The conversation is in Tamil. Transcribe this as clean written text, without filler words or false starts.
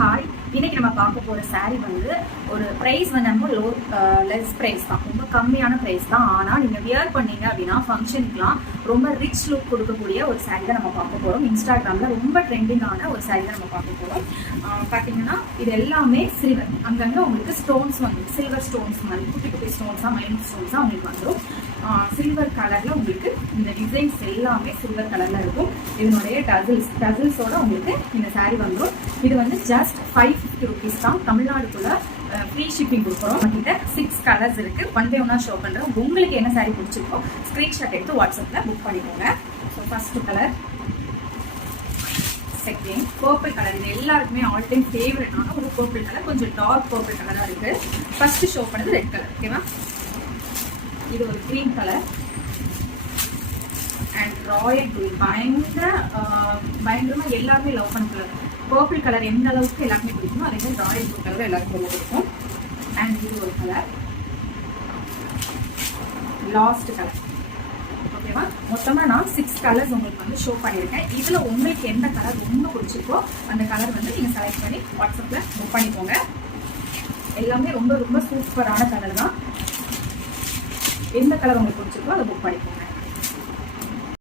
ஹாய், இன்னைக்கு நம்ம பார்க்க போகிற saree வந்து ஒரு ப்ரைஸ் வந்து நம்ம லெஸ் ப்ரைஸ் தான், ரொம்ப கம்மியான ப்ரைஸ் தான். ஆனால் நீங்கள் வியர் பண்ணீங்க அப்படின்னா ஃபங்க்ஷனுக்குலாம் ரொம்ப ரிச் லுக் கொடுக்கக்கூடிய ஒரு saree தான் நம்ம பார்க்க போகிறோம். இன்ஸ்டாகிராமில் ரொம்ப ட்ரெண்டிங்கான ஒரு saree தான் நம்ம பார்க்க போகிறோம். பார்த்தீங்கன்னா இது எல்லாமே சில்வர், அங்கங்கே உங்களுக்கு ஸ்டோன்ஸ் வந்து சில்வர் ஸ்டோன்ஸ் மாதிரி குட்டி குட்டி ஸ்டோன்ஸாக மைனூட் ஸ்டோன்ஸாக உங்களுக்கு வந்துடும். சில்வர் கலரில் உங்களுக்கு இந்த டிசைன்ஸ் எல்லாமே சில்வர் கலரில் இருக்கும். இதனுடைய டசில்ஸோட உங்களுக்கு இந்த saree வந்துடும். இது வந்து ஜஸ்ட் 550 rupees தான். தமிழ்நாடுக்குள்ள ஃப்ரீ ஷிப்பிங் கொடுக்குறோம். நம்மகிட்ட 6 கலர்ஸ் இருக்கு. ஒன் பை ஒன்னா ஷோ பண்றோம். உங்களுக்கு என்ன saree பிடிச்சிருக்கோ ஸ்கிரீன்ஷாட் எடுத்து வாட்ஸ்அப்ல புக் பண்ணிக்கோங்க. So first colour, second purple colour. இது எல்லாருக்குமே ஆல் டைம் ஃபேவரட்டான ஒரு பர்பிள் கலர், கொஞ்சம் டார்க் பர்பிள் கலராக இருக்கு. ஃபர்ஸ்ட் ஷோ பண்ணது ரெட் கலர். ஓகேவா? இது ஒரு green colour and Royal blue. பயங்கரமா எல்லாருமே லவ் பண்ண கலர். பர்பிள் கலர் எந்த அளவுக்கு எல்லாருமே பிடிக்குமோ அதே மாதிரி ராயல் ப்ளூ கலர் எல்லாருக்கும் ரொம்ப பிடிக்கும். அண்ட் இது ஒரு கலர், லாஸ்ட் கலர். ஓகேவா? மொத்தமாக நான் 6 கலர்ஸ் உங்களுக்கு வந்து ஷோ பண்ணியிருக்கேன். இதில் உங்களுக்கு எந்த கலர் ரொம்ப பிடிச்சிருக்கோ அந்த கலர் வந்து நீங்கள் செலக்ட் பண்ணி வாட்ஸ்அப்பில் புக் பண்ணிக்கோங்க. எல்லாமே ரொம்ப ரொம்ப சூப்பரான கலர் தான். எந்த கலர் உங்களுக்கு பிடிச்சிருக்கோ அதை புக் பண்ணிக்கோங்க.